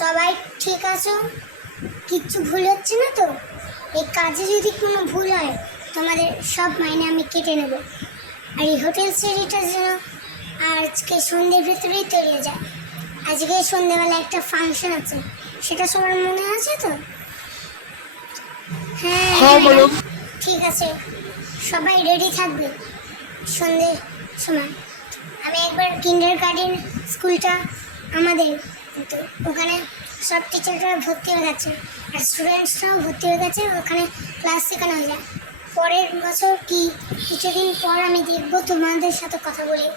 সবাই ঠিক আছো? কিচ্ছু ভুল হচ্ছে না তো? এই কাজে যদি কোনো ভুল হয় তোমাদের সব মাইনে আমি কেটে নেব। আর এই হোটেল স্টাডিটা যেন আজকে সন্ধ্যের ভেতরেই তৈরি যায়। আজকে সন্ধ্যেবেলা একটা ফাংশন আছে, সেটা সবার মনে আছে তো? হ্যাঁ বলো। ঠিক আছে, সবাই রেডি থাকবে সন্ধ্যের সময়। আমি একবার কিন্ডার গার্ডেন স্কুলটা আমাদের, তো ওখানে সব টিচাররা ভর্তি হয়ে গেছে আর স্টুডেন্টসরাও ভর্তি হয়ে গেছে, ওখানে ক্লাস শেখানো হয়ে যায়। পরের বছর কি কিছুদিন পর আমি দেখবো তোমাদের সাথে কথা বলি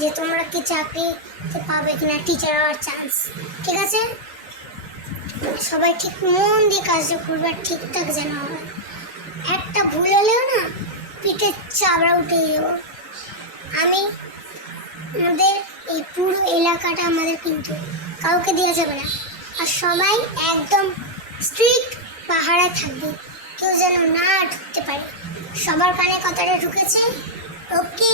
যে তোমরা কি চাকরিতে পাবে কিনা, টিচার হওয়ার চান্স। ঠিক আছে, সবাই ঠিক মন দিয়ে কাজটা করবে, ঠিকঠাক যেন হবে। একটা ভুল হলেও না পিঠে চাবড়া উঠে যাবো আমি। আমাদের এই পুরো এলাকাটা আমাদের, কিন্তু কাউকে দেওয়া যাবে না। আর সবাই একদম স্ট্রিক্ট পাহারায় থাকবে, কেউ যেন না ঢুকতে পারে। সবার কানে কথাটা ঢুকেছে? ওকে।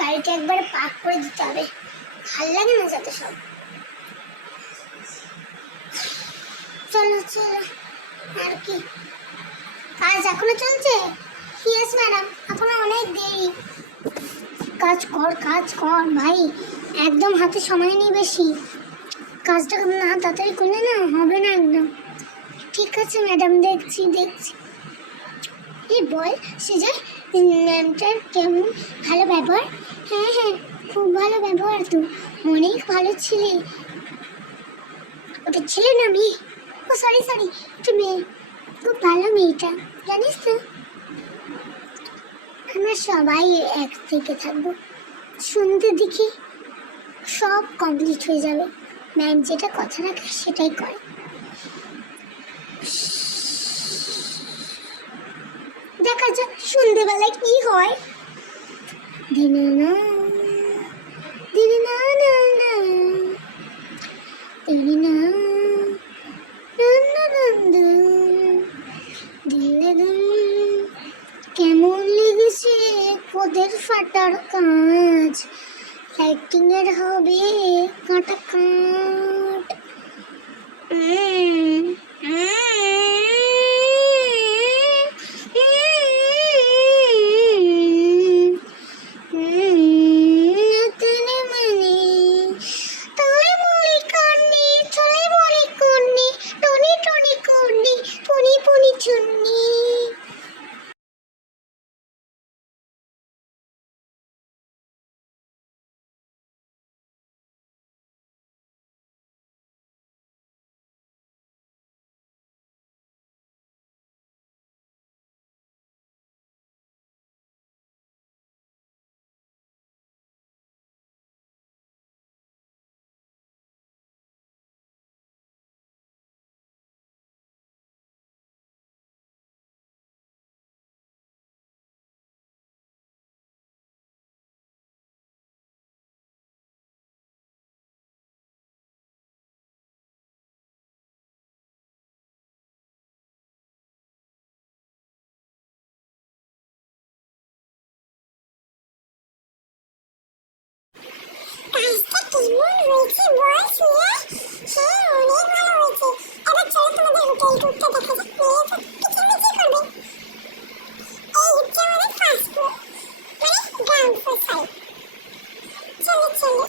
গাড়িটা একবার পার্ক করে দিতে হবে, ভাল লাগে না যাতে সব। চলো চলো, আর কি কাজ এখনো চলছে? ইয়েস ম্যাডাম, এখনো অনেক দেরি। কাজ কর ভাই, একদম হাতে সময় নেই বেশি। কাজটা না তাড়াতাড়ি করলে না হবে না একদম। ঠিক আছে ম্যাডাম, দেখছি। এই বল সুজয়, ম্যামটার কেমন? ভালো ব্যবহার? হ্যাঁ, খুব ভালো ব্যবহার তো, অনেক ভালো ছিলে। ওটা ছেলে না মেয়ে? ও সরি, একটু মেয়ে। খুব ভালো মেয়েটা, জানিস তো। আমরা সবাই এক থেকে থাকবো, শুনতে দেখি সব কমপ্লিট হয়ে যাবে। ম্যাম যেটা কথা রাখে সেটাই করে। দেখা যাক সন্ধ্যেবেলায় কি হয়। দিনে না কেমন লেগেছে ওদের ফাটার কাজ? লাইটিং এর হবে কাটা কাট। বল শুনে। হ্যাঁ অনেক ভালো হয়েছে। এবার চলো তোমাদের হোটেল টুরটা দেখা যাক। কিচেনে কি করবে? এই হচ্ছে আমাদের ফার্স্ট ফ্লোর, মানে গ্রাউন্ড ফ্লোর সাইড। চলো চলো।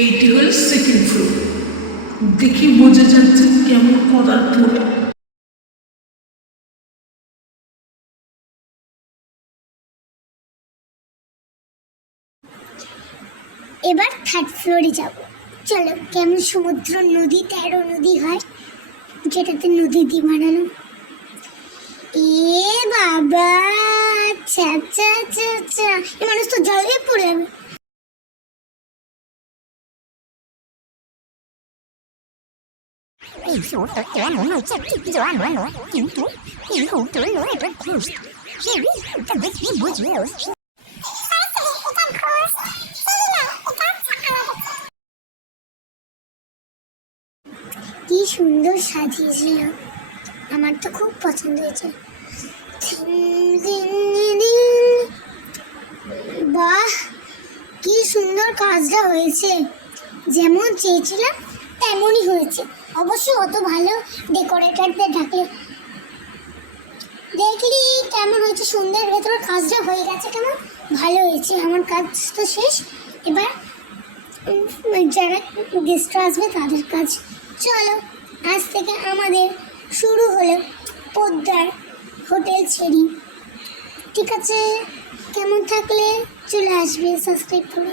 এইটি হল সেকেন্ড ফ্লোর। দেখি বোঝা যাচ্ছে কেমন পদার্থ। এবার থার্ড ফ্লোরে যাব। চলো কেমন সমুদ্র, নদী, 13 নদী হয়, যেটাতে নদী দিয়ে বানানো। এ বাবা, আচ্ছা আচ্ছা আচ্ছা আচ্ছা, এই মানুষ তো জলে পড়ে যাবে। এই শহরটা কেমন হচ্ছে ঠিক জানো না, কিন্তু এই হোটেলের একটা ঘোষ এটা দেখি বুঝে কি সুন্দর সাজিয়েছিল, আমার তো খুব পছন্দ হয়েছে। বাহ, কি সুন্দর কাজটা হয়েছে, যেমন চেয়েছিলাম তেমনই হয়েছে। অবশ্য অত ভালো ডেকোরেটরদের ডাকলে। দেখলি কেমন হয়েছে, সুন্দর। ভেতরে কাজটা হয়ে গেছে, কেমন ভালো হয়েছে। আমার কাজ তো শেষ, এবার যারা গেস্ট আসবে তাদের কাজ। চলো আজ থেকে আমাদের শুরু হলো পোদ্দার হোটেল ছেড়ি। ঠিক আছে, কেমন থাকলে চলে আসবে সাবস্ক্রাইব করে।